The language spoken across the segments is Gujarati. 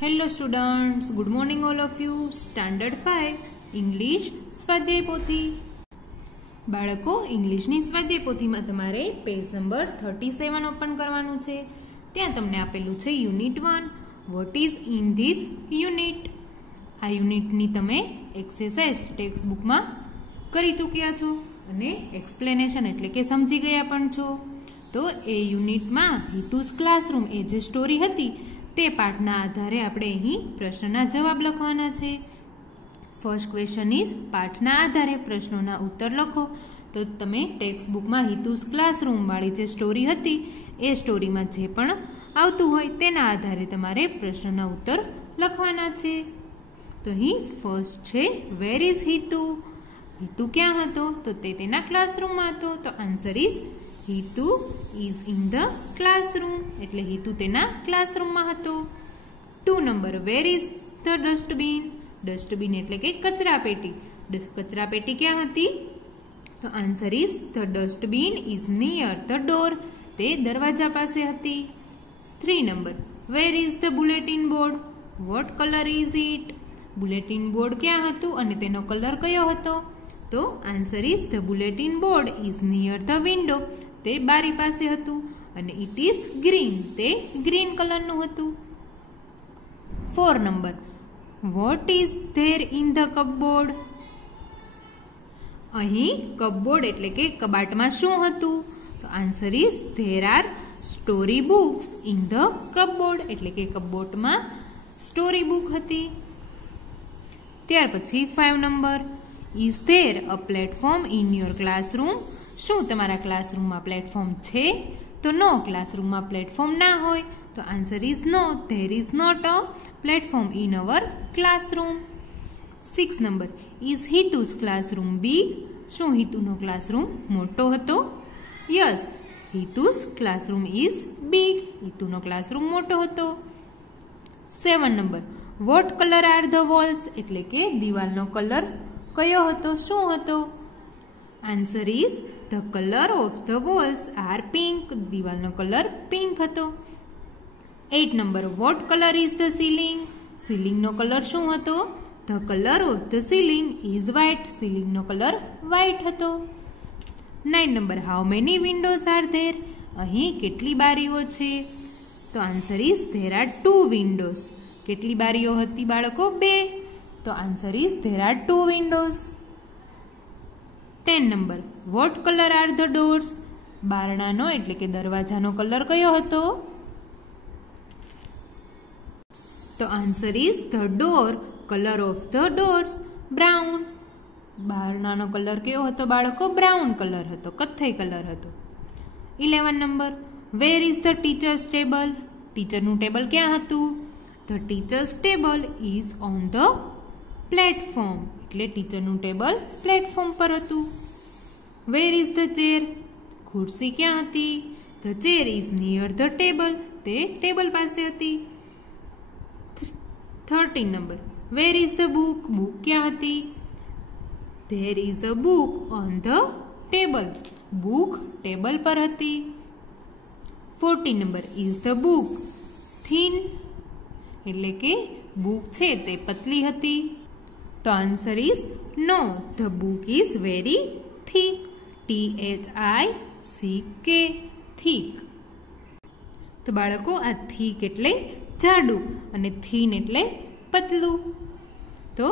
Hello students, good morning all of you. Standard 5 English સ્વાધ્યાય પોથી. બાળકો ઇંગ્લિશની સ્વાધ્યાય પોથીમાં તમારે પેજ નંબર 37 ઓપન કરવાનું છે. ત્યાં તમને આપેલું છે unit 1. What is in this unit? આ યુનિટની તમે એક્સરસાઇઝ ટેક્સ્ટ બુકમાં કરી ચૂક્યા છો અને એક્સપ્લેનેશન એટલે કે સમજી ગયા પણ છો. તો એ યુનિટમાં હિતુસ ક્લાસરૂમ એ જે સ્ટોરી હતી તે પાઠના આધારે આપણે અહીં પ્રશ્નના જવાબ લખવાના છે. ફર્સ્ટ ક્વેશ્ચન ઇઝ પાઠના આધારે પ્રશ્નોના ઉત્તર લખો. તો તમે ટેક્સ્ટ બુકમાં હિતુસ ક્લાસરૂમ વાળી જે સ્ટોરી હતી એ સ્ટોરીમાં જે પણ આવતું હોય તેના આધારે તમારે પ્રશ્નના ઉત્તર લખવાના છે. તો અહીં ફર્સ્ટ છે વેર ઇઝ હિતુ? હિતુ ક્યાં હતો? તો તે તેના ક્લાસરૂમમાં હતો. તો answer is Hitu is in the classroom, એટલે હિતુ તેના ક્લાસરૂમમાં હતો. 2 number where is the dustbin? Dustbin એટલે કે કચરા પેટી. કચરા પેટી ક્યાં હતી? તો answer is the dustbin is near the door, તે દરવાજા પાસે હતી. 3 number where is the bulletin board? Vote colour is it? Bulletin board ક્યાં હતું અને તેનો કલર કયો હતો? તો answer is the bulletin board is near the window, તે બારી પાસે હતું. અને ઇટ ઇઝ ગ્રીન, તે ગ્રીન કલરનું હતું. 4 number what is there in the cupboard? અહીં કપબોર્ડ એટલે કે કબાટમાં શું હતું? તો answer is there are story books in the cupboard, એટલે કે કપબોર્ડમાં સ્ટોરી બુક હતી. ત્યાર પછી 5 number is there a platform in your classroom? શું તમારા ક્લાસરૂમમાં પ્લેટફોર્મ છે? તો નો, ક્લાસરૂમમાં પ્લેટફોર્મ ના હોય. તો answer is no, there is not a platform in our classroom. 6 number is Hitu's classroom big? શું હિતુનો ક્લાસરૂમ મોટો હતો? Yes, Hitu's classroom is big, હિતુનો ક્લાસરૂમ મોટો હતો. 7 number what colour are the walls? એટલે કે દિવાલનો કલર કયો હતો, શું હતો? Answer is the colour of the walls are pink, દિવાલનો કલર પિંક હતો. 8 number what colour is the ceiling? સીલિંગનો colour શું હતો? The colour of the ceiling is white, સીલિંગનો કલર વ્હાઇટ હતો. 9 number how many windows are there? અહીં કેટલી બારીઓ છે? તો answer is there are 2 windows. કેટલી બારીઓ હતી બાળકો? 2. તો answer is there are 2 windows. 10 number what colour are the doors? બારણાનો એટલે કે દરવાજાનો કલર કયો હતો? તો answer is the door colour of the doors brown. બારણાનો colour કયો હતો બાળકો? બ્રાઉન કલર હતો, કથ્થઈ કલર હતો. 11 number where is the teacher's table? ટીચરનું ટેબલ ક્યાં હતું? The teacher's table is on the platform, એટલે ટીચરનું ટેબલ પ્લેટફોર્મ પર હતું. Where is the chair? ખુરશી ક્યાં હતી? The chair is near the table, તે ટેબલ પાસે હતી. 13 number where is the book? Book ક્યાં હતી? There is a book on the table, book table પર હતી. 14 number is the book thin? એટલે કે બુક છે તે પતલી હતી. તો answer is no, the book is very thick, THICK, thick. તો બાળકો આ થીક એટલે જાડું અને થીન એટલે પતલું. તો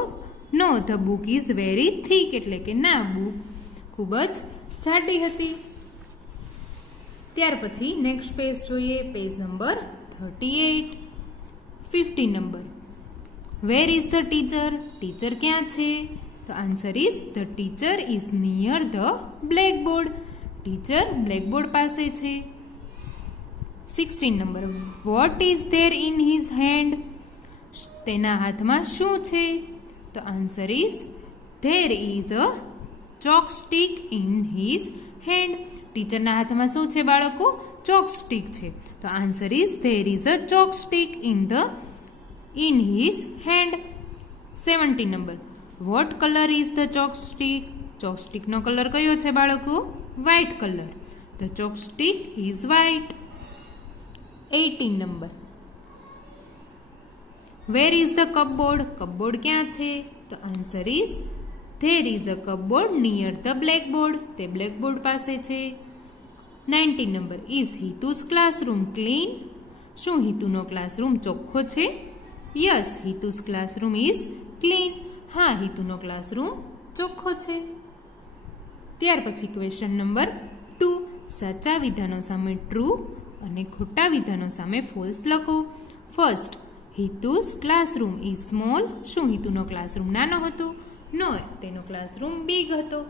no, the book is very thick એટલે કે ના, બુક ખૂબ જ જાડી હતી. ત્યાર પછી નેક્સ્ટ પેજ જોઈએ, page number 38. 15 number where is the teacher? Teacher ક્યાં છે? તો answer is the teacher is near the blackboard, teacher blackboard પાસે છે. 16 number what is there in his hand? તેના હાથમાં શું છે? તો answer is there is a chalk stick in his hand. ટીચરના હાથમાં શું છે બાળકો? ચોકસ્ટિક છે. તો answer is there is a chalk stick in his hand. 17 number what colour is the chalk stick? ચોકસ્ટિકનો કલર કયો છે બાળકો? White colour. The chalk stick is white. 18 number where is the cupboard? Cupboard ક્યાં છે? તો answer is there is a cupboard near the blackboard. તે બ્લેકબોર્ડ પાસે છે. 19 number, is Hitu's classroom clean? શું હિતુનો ક્લાસરૂમ ચોખ્ખો છે? Yes, Hitu's classroom is clean. હા, હિતુનો ક્લાસરૂમ ચોખ્ખો છે. ત્યાર પછી ક્વેશ્ચન નંબર 2. સાચા વિધાનો સામે ટ્રુ અને ખોટા વિધાનો સામે ફોલ્સ લખો. First, Hitu's classroom is small. શું હિતુનો ક્લાસરૂમ નાનો હતો? નો, તેનો ક્લાસરૂમ બિગ હતો.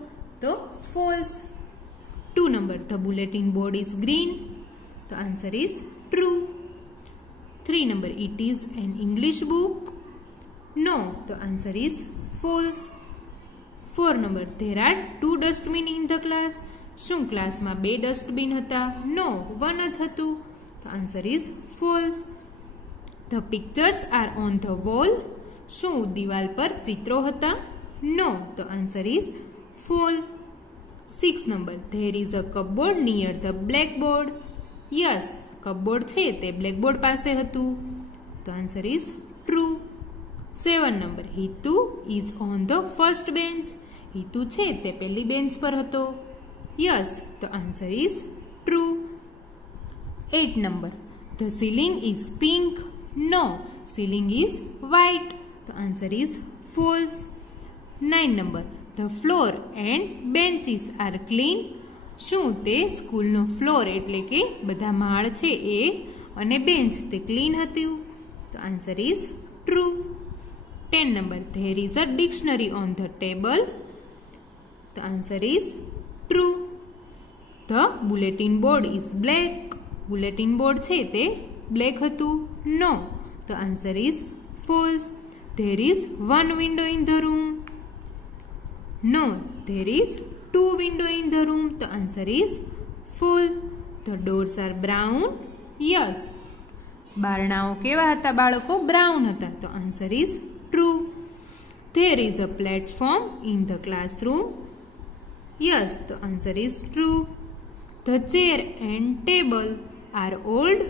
તો false. 2 number, the bulletin board is green. તો answer is true. 3 number, it is an English book. No, તો answer is false. 4 number, there are 2 dustbin in the class. શું ક્લાસમાં 2 ડસ્ટબિન હતા? નો, 1 જ હતું. તો answer is false. The pictures are on the wall. શું દિવાલ પર ચિત્રો હતા? નો, તો answer is false. 6 number, there is a cupboard near the blackboard. Yes, cupboard છે તે બ્લેકબોર્ડ પાસે હતું. તો answer is true. 7 number, Hitu is on the first bench. Hitu છે તે પહેલી બેન્ચ પર હતો. યસ, તો answer is true. 8 number, the ceiling is pink. No, ceiling is white. તો answer is false. 9 number, the floor and benches are clean. શું તે સ્કૂલનો ફ્લોર એટલે કે બધા માળ છે એ અને બેન્ચ તે ક્લીન હતું? તો answer is true. 10 number, there is a dictionary on the table. તો answer is true. The bulletin board is black. Bulletin board છે તે બ્લેક હતું. નો, તો answer is false. There is 1 window in the room. No, there is 2 window in the room. તો answer is false. The doors are brown. Yes, બારણાઓ કેવા હતા બાળકો? બ્રાઉન હતા. તો answer is true. There is a platform in the classroom. Yes, તો answer is true. The chair and table are old.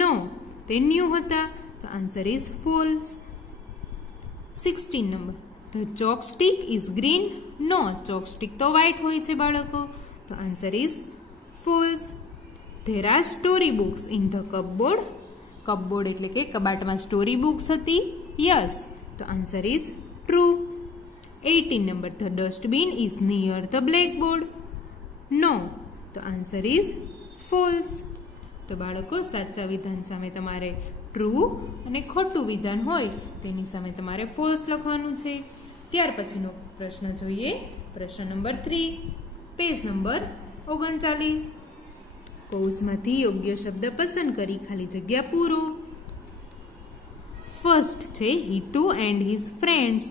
No, તે ન્યૂ હતા. તો answer is false. 16 number, the chalk stick is green. No, chalk stick તો વ્હાઇટ હોય છે બાળકો. તો answer is false. There are story books in the cupboard. Cupboard એટલે કે કબાટમાં સ્ટોરી બુક્સ હતી. યસ, તો answer is true. 18 number, the dustbin is near the blackboard. નો, તો આન્સર ઇઝ ફોલ્સ. તો બાળકો, સાચા વિધાન સામે તમારે ટ્રુ અને ખોટું વિધાન હોય તેની સામે તમારે ફોલ્સ લખવાનું છે. ત્યાર પછીનો પ્રશ્ન જોઈએ. પ્રશ્ન નંબર 3, પેજ નંબર 39. કૌંસમાંથી યોગ્ય શબ્દ પસંદ કરી ખાલી જગ્યા પૂરો. ફર્સ્ટ છે, Hitu and his friends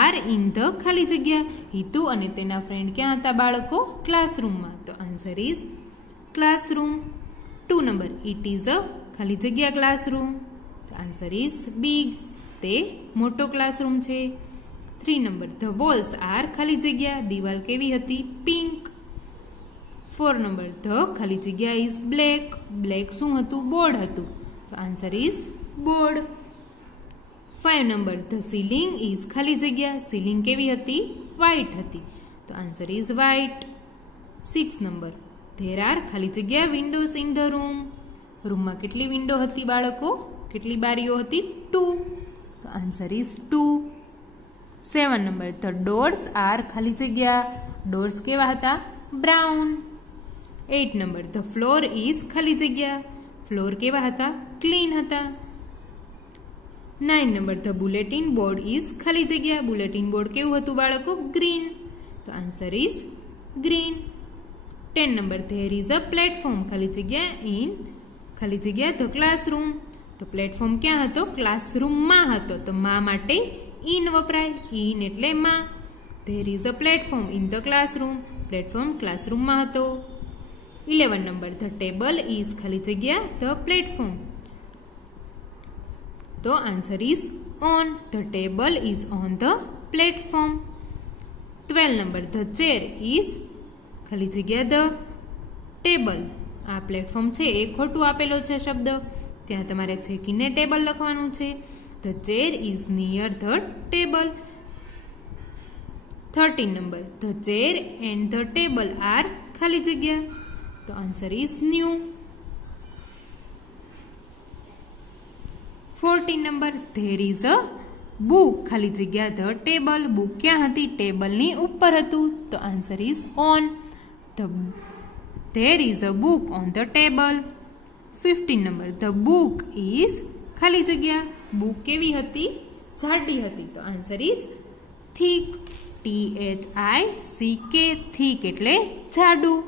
are in the ખાલી જગ્યા. હિતુ અને તેના ફ્રેન્ડ ક્યાં હતા બાળકો? ક્લાસરૂમમાં. તો answer is classroom. 2 number, it is a ખાલી જગ્યા ક્લાસરૂમ. તો આન્સર ઇઝ બિગ. તે મોટો ક્લાસરૂમ છે. 3 નંબર, ધ વોલ્સ આર ખાલી જગ્યા. દિવાલ કેવી હતી? પિંક. 4 નંબર, ધ ખાલી જગ્યા ઇઝ બ્લેક. બ્લેક શું હતું? બોર્ડ હતું. તો answer is board. 5 number, the ceiling is ખાલી જગ્યા. સીલિંગ કેવી હતી? વ્હાઇટ હતી. તો answer is white. 6 number, there R ખાલી જગ્યા વિન્ડોઝ ઇન ધ રૂમ. રૂમમાં કેટલી વિન્ડો હતી બાળકો? કેટલી બારીઓ હતી? 2. તો answer is 2. 7 number, the doors are ખાલી જગ્યા. ડોર્સ કેવા હતા? Brown. 8 number, the floor is ખાલી જગ્યા. ફ્લોર કેવા હતા? ક્લીન હતા. 9 number, the bulletin board is ખાલી જગ્યા. બુલેટિન બોર્ડ કેવું હતું બાળકો? ગ્રીન. તો answer is green. 10 number, there is a platform ખાલી જગ્યા ઇન ખાલી જગ્યા ધ ક્લાસરૂમ. તો પ્લેટફોર્મ ક્યાં હતો? ક્લાસરૂમમાં હતો. તો માં માટે ઇન વપરાય. ઇન એટલે માં. There is a platform in the classroom. Platform ક્લાસરૂમમાં હતો. 11 નંબર, ધ ટેબલ ઇઝ ખાલી જગ્યા ધ પ્લેટફોર્મ. તો answer is on. The table is on the platform. 12 number, the chair is ખાલી જગ્યા ધ ટેબલ. આ પ્લેટફોર્મ છે એ ખોટું આપેલો છે શબ્દ. ત્યાં તમારે છેકીને ટેબલ લખવાનું છે. The chair is near the table. 13 number, the chair and the table are ખાલી જગ્યા. તો answer is new. 14 number, there is a book ખાલી જગ્યા ધ ટેબલ. બુક ક્યાં હતી? ટેબલની ઉપર હતું. તો answer is on. There is a book on the table. 15 number, the book is ખાલી જગ્યા. બુક કેવી હતી? જાડી હતી. તો answer is thick. THICK, thick એટલે જાડું.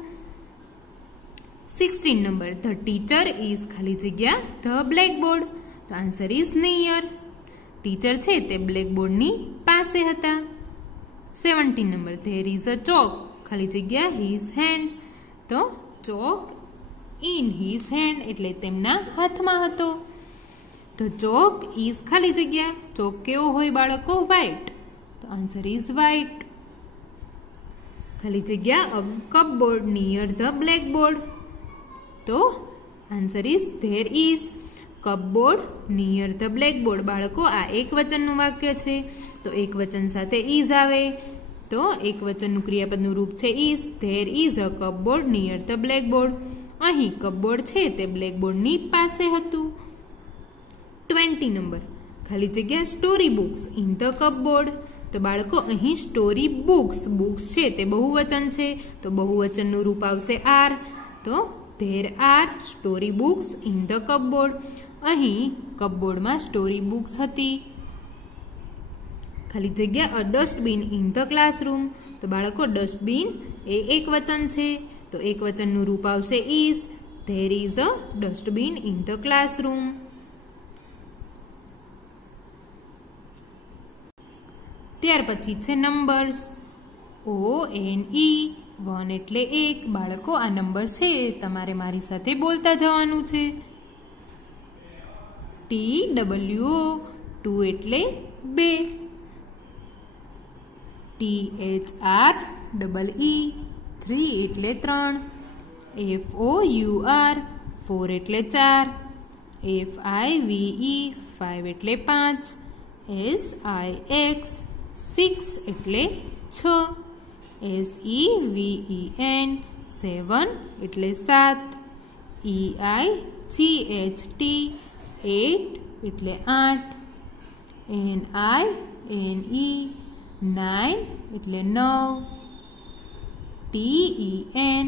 16 નંબર, ધ ટીચર ઇઝ ખાલી જગ્યા ધ બ્લેકબોર્ડ. તો આન્સર ઇઝ નિયર. ટીચર છે તે બ્લેકબોર્ડની પાસે હતા. 17 નંબર, ધેર ઇઝ અ ચોક ખાલી જગ્યા હિઝ હેન્ડ. તો ચોક ઇન હિઝ હેન્ડ એટલે તેમના હાથમાં હતો. તો ચોક ઇઝ ખાલી જગ્યા. ચોક કેવો હોય બાળકો? વ્હાઇટ. તો આન્સર ઇઝ વ્હાઇટ. ખાલી જગ્યા a cupboard near the blackboard. તો answer is there is cupboard near the blackboard. બાળકો આ એક વચનનું વાક્ય છે. તો એક વચન સાથે ઇઝ આવે. તો એક વચનનું ક્રિયાપદનું રૂપ છે is. There is a cupboard near the blackboard. અહીં કપબોર્ડ છે તે બ્લેકબોર્ડની પાસે હતું. 20 નંબર, ખાલી જગ્યા story books in the cupboard. તો બાળકો અહીં સ્ટોરી બુક્સ, બુક્સ છે તે બહુવચન છે. તો બહુવચનનું રૂપ આવશે આર. તો there are story books in the cupboard. અહીં કપબોર્ડમાં સ્ટોરી બુક્સ હતી. ખાલી જગ્યા અ ડસ્ટબિન ઇન ધ ક્લાસરૂમ. તો બાળકો ડસ્ટબિન એ એક વચન છે. તો એક વચનનું રૂપ આવશે is. There is a dustbin in the classroom. ત્યાર પછી છે નંબર્સ. ONE, 1 એટલે 1. બાળકો આ નંબર છે તમારે મારી સાથે બોલતા જવાનું છે. TWO, 2 એટલે 2. THREE, 3 એટલે 3. FOUR, 4 એટલે 4. FIVE, 5 એટલે 5. SIX, 6 એટલે 6. SEVEN, 7 એટલે 7. EIGHT, 8 એટલે 8. NINE, 9 એટલે 9. TEN,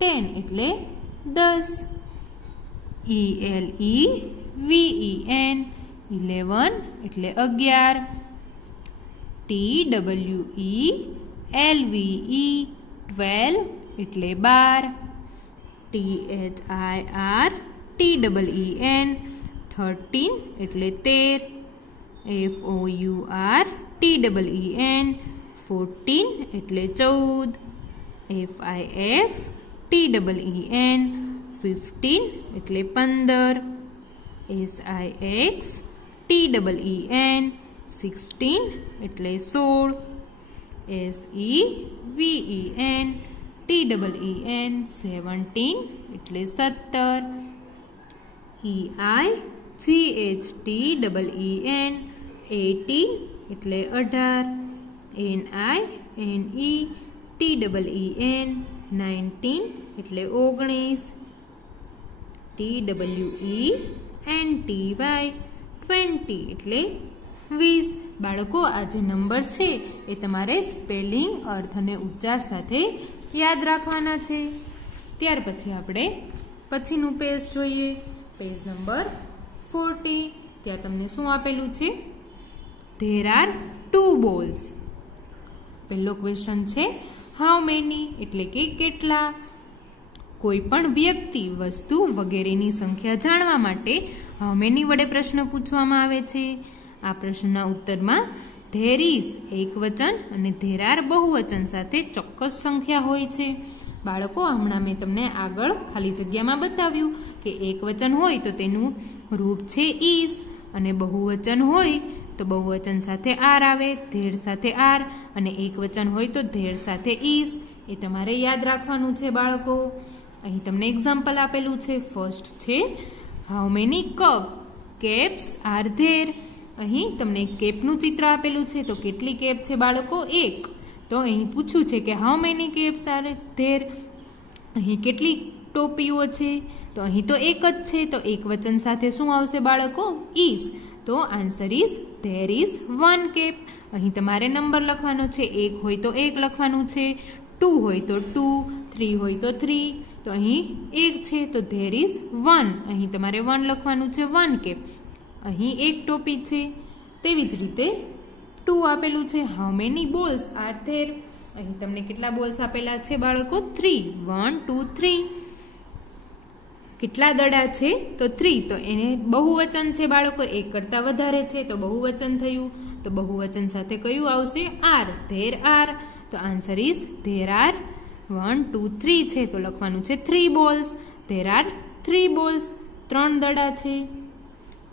10 એટલે 10. ELEVEN, 11 એટલે 11. TWELVE, 12 એટલે 12. THIRTEEN, 13 એટલે 13. FOURTEEN, 14 એટલે 14. FIFTEEN, 15 એટલે 15. SIXTEEN, 16 એટલે 16. SEVENTEEN, 17 એટલે 17. EIGHTEEN, 18 એટલે 18. NINETEEN, 19 એટલે 19. TWENTY, 20 એટલે 20. બાળકો આ જે નંબર છે એ તમારે સ્પેલિંગ, અર્થ અને ઉચ્ચાર સાથે યાદ રાખવાના છે. ત્યાર પછી આપણે પછીનું પેજ જોઈએ. Page number 40. ત્યાં તમને શું આપેલું છે? There are 2 balls. પહેલો ક્વેશ્ચન છે હાઉ મેની એટલે કે કેટલા. કોઈ પણ વ્યક્તિ, વસ્તુ વગેરેની સંખ્યા જાણવા માટે હાઉ મેની વડે પ્રશ્ન પૂછવામાં આવે છે. આ પ્રશ્નના ઉત્તરમાં ધેર ઇઝ એક વચન અને ધેર આર બહુવચન સાથે ચોક્કસ સંખ્યા હોય છે. બાળકો હમણાં મેં તમને આગળ ખાલી જગ્યામાં બતાવ્યું કે એક વચન હોય તો તેનું રૂપ છે ઇઝ, અને બહુવચન હોય તો બહુવચન સાથે આર આવે, ધેર સાથે આર, અને એક વચન હોય તો ધેર સાથે ઇઝ. એ તમારે યાદ રાખવાનું છે બાળકો. અહીં તમને એક્ઝામ્પલ આપેલું છે. ફર્સ્ટ છે how many caps R there. અહીં તમને કેપનું ચિત્ર આપેલું છે, તો કેટલી કેપ છે બાળકો? 1. તો અહીં પૂછ્યું છે કે how many caps R there? અહીં કેટલી ટોપીઓ છે? તો અહીં તો એક જ છે, તો એક વચન સાથે શું આવશે બાળકો? ઇઝ. તો answer is there is 1 cap. અહીં તમારે નંબર લખવાનો છે, 1 હોય તો 1 લખવાનું છે, 2 હોય તો 2, 3 હોય તો 3. તો અહીં 1 છે તો ધેર ઇઝ 1. અહીં તમારે 1 લખવાનું છે, 1 કેપ. અહીં એક ટોપી છે. તેવી જ રીતે 2 આપેલું છે. How many balls R there? અહીં તમને કેટલા બોલ્સ આપેલા છે બાળકો? 3. 1 2 3. કેટલા દડા છે? તો 3. તો એને બહુવચન છે બાળકો, 1 કરતાં વધારે છે તો બહુવચન થયું. તો બહુવચન સાથે કયું આવશે? આર. There are. તો આન્સર ઇઝ ધેર આર 1 2 3 છે તો લખવાનું છે 3 બોલ્સ. There are 3 balls. 3 દડા છે.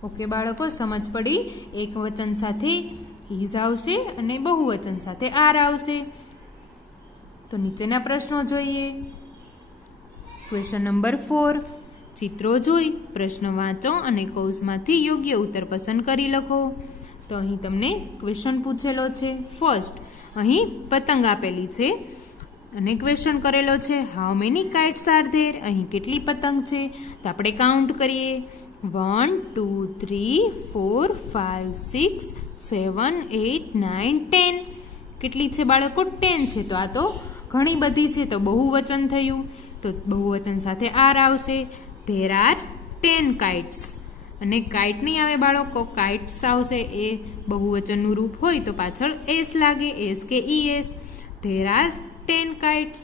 ઓકે બાળકો, સમજ પડી? એક વચન સાથે ઇઝ આવશે અને બહુવચન સાથે આર આવશે. તો નીચેના પ્રશ્નો જોઈએ. Question number 4. ચિત્રો જોઈ પ્રશ્ન વાંચો અને કૌંસમાંથી યોગ્ય ઉત્તર પસંદ કરી લખો. તો અહીં તમને ક્વેશ્ચન પૂછેલો છે. ફર્સ્ટ, અહીં પતંગ આપેલી છે અને ક્વેશ્ચન કરેલો છે how many kites R there? અહીં કેટલી પતંગ છે? તો આપણે કાઉન્ટ કરીએ. 1 2 3 4 5 6 7 8 9 10. કેટલી છે બાળકો? 10 છે. તો આ તો ઘણી બધી છે તો બહુવચન થયું. તો બહુવચન સાથે આર આવશે. There are 10 kites. અને કાઇટ નહીં આવે બાળકો, કાઇટ્સ આવશે. એ બહુવચનનું રૂપ હોય તો પાછળ એસ લાગે, એસ કે E S. There are 10 kites.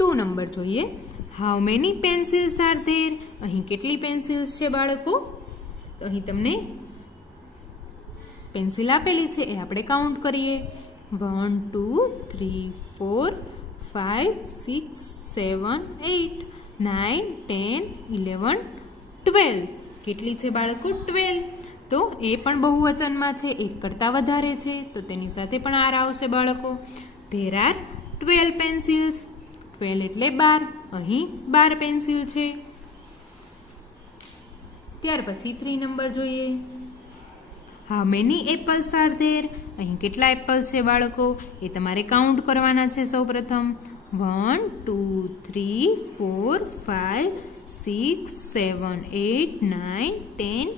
2 number જોઈએ. How many pencils are there? અહીં કેટલી પેન્સિલ્સ છે બાળકો? તો અહીં તમને પેન્સિલ આપેલી છે એ આપણે કાઉન્ટ કરીએ. 1 2 3 4 5 6 7 8 9 10 11 12. કેટલી છે બાળકો? 12. તો એ પણ બહુવચનમાં છે, 1 કરતાં વધારે છે તો તેની સાથે પણ આર આવશે બાળકો. There are 12 pencils. 12 એટલે 12. અહીં 12 પેન્સિલ છે. ત્યાર પછી 3 નંબર જોઈએ. How many apples are there? અહીં કેટલા એપલ્સ છે બાળકો? એ તમારે કાઉન્ટ કરવાના છે સૌપ્રથમ. 1 2 3 4 5 6 7 8 9 10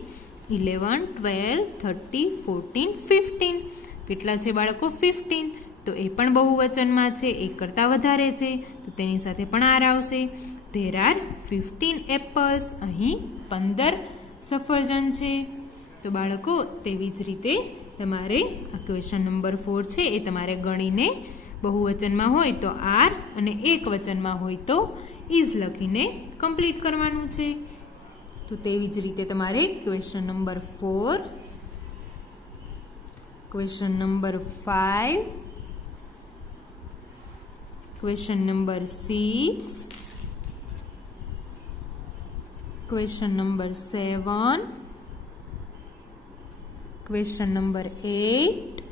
11 12 13 14 15. કેટલા છે બાળકો? 15. તો એ પણ બહુવચનમાં છે, 1 કરતાં વધારે છે તો તેની સાથે પણ આર આવશે. There are 15 apples. અહીં 15 સફરજન છે. તો બાળકો, તેવી જ રીતે તમારે આ ક્વેશ્ચન નંબર 4 છે એ તમારે ગણીને બહુવચનમાં હોય તો આર અને એક વચનમાં હોય તો ઇઝ લખીને કમ્પ્લીટ કરવાનું છે. તો તેવી જ રીતે તમારે question number 4, question number 5, question number 6, question number 7, question number 8,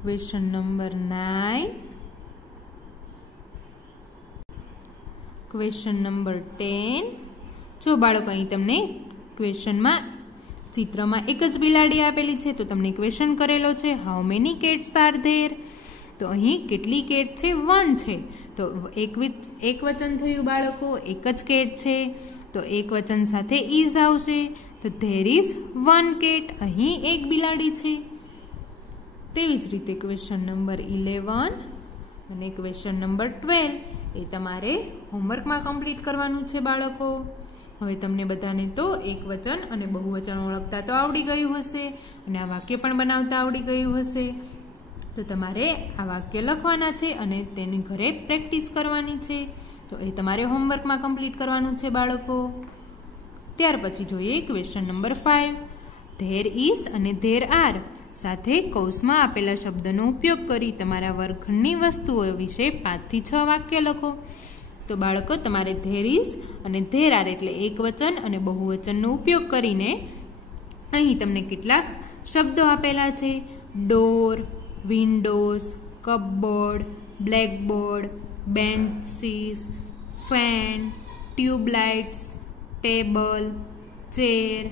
question number 9, question number 10. જો બાળકો, અહીં તમને ક્વેશ્ચનમાં ચિત્રમાં એક જ બિલાડી આપેલી છે તો તમને ક્વેશ્ચન કરેલો છે how many cats are there? તો અહીં કેટલી કેટ છે? 1 છે. તો એક વચન થયું બાળકો, એક જ કેટ છે તો એક વચન સાથે ઇઝ આવશે. તો ધેર ઇઝ 1 કેટ. અહીં એક બિલાડી છે. તેવી જ રીતે ક્વેશ્ચન નંબર 11 અને ક્વેશ્ચન નંબર 12 એ તમારે હોમવર્કમાં કમ્પ્લીટ કરવાનું છે બાળકો. હવે તમને બધાને તો એક વચન અને બહુવચન ઓળખતા તો આવડી ગયું હશે અને આ વાક્ય પણ બનાવતા આવડી ગયું હશે. તો તમારે આ વાક્ય લખવાના છે અને તેની ઘરે પ્રેક્ટિસ કરવાની છે. તો એ તમારે હોમવર્કમાં કમ્પ્લીટ કરવાનું છે બાળકો. ત્યાર પછી જોઈએ ક્વેશ્ચન નંબર 5. ધેર ઇઝ અને ધેર આર સાથે કૌંસમાં આપેલા શબ્દનો ઉપયોગ કરી તમારા વર્ગખંડની વસ્તુઓ વિશે 5 થી 6 વાક્ય લખો. તો બાળકો, તમારે ધેર ઇઝ અને ધેર આર એટલે એક વચન અને બહુવચનનો ઉપયોગ કરીને અહીં તમને કેટલાક શબ્દો આપેલા છે. Door, windows, cupboard, blackboard, benches, fan, tubelights, table, chair,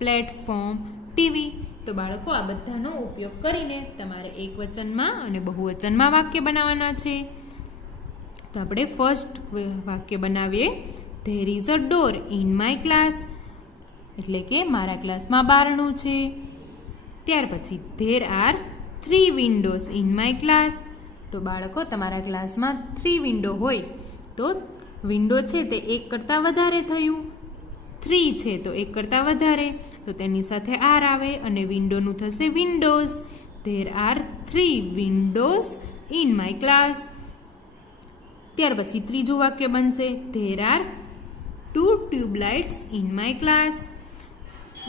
platform, TV. તો બાળકો આ બધાનો ઉપયોગ કરીને તમારે એકવચનમાં અને બહુવચનમાં વાક્ય બનાવવાના છે. તો આપણે ફર્સ્ટ વાક્ય બનાવીએ. There is a door in my class, એટલે કે મારા ક્લાસમાં બારણું છે. ત્યાર પછી there are 3 windows in my class. તો બાળકો તમારા ક્લાસમાં 3 વિન્ડો હોય તો વિન્ડો છે તે એક કરતાં વધારે થયું. 3 છે તો એક કરતાં વધારે, તો તેની સાથે આર આવે અને વિન્ડોનું થશે windows. There are 3 windows in my class. ત્યાર પછી ત્રીજું વાક્ય બનશે. There are 2 tubelights in my class.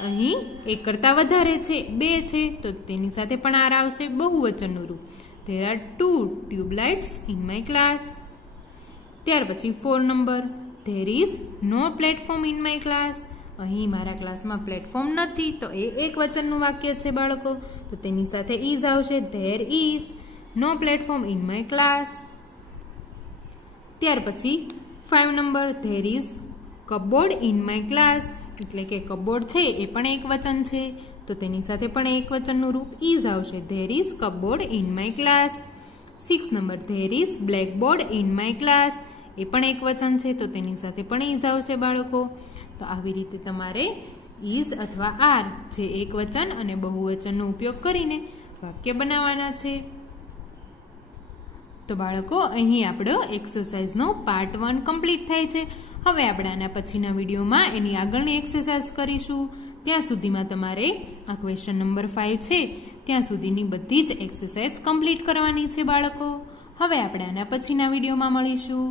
અહીં એક કરતાં વધારે છે, 2 છે, તો તેની સાથે પણ આર આવશે, બહુવચનનું રૂપ. There are 2 tubelights in my class. ત્યાર પછી 4 number. There is no platform in my class. અહીં મારા ક્લાસમાં પ્લેટફોર્મ નથી, તો એ એક વચનનું વાક્ય છે બાળકો, તો તેની સાથે ઇઝ આવશે. There is no platform in my class. ત્યાર પછી 5 number. There is cupboard in my class, એટલે કે કબોર્ડ છે એ પણ એક વચન છે, તો તેની સાથે પણ એક વચનનું રૂપ ઇઝ આવશે. There is cupboard in my class. 6 number. There is blackboard in my class. એ પણ એક વચન છે, તો તેની સાથે પણ ઇઝ આવશે બાળકો. તો આવી રીતે તમારે ઇઝ અથવા આર જે એક વચન અને બહુવચનનો ઉપયોગ કરીને વાક્ય બનાવવાના છે. તો બાળકો અહીં આપણો એક્સરસાઇઝનો પાર્ટ 1 કમ્પ્લીટ થાય છે. હવે આપણે આના પછીના વિડીયોમાં એની આગળની એક્સરસાઇઝ કરીશું. ત્યાં સુધીમાં તમારે આ ક્વેશ્ચન નંબર 5 છે ત્યાં સુધીની બધી જ એક્સરસાઇઝ કમ્પ્લીટ કરવાની છે બાળકો. હવે આપણે આના પછીના વિડીયોમાં મળીશું.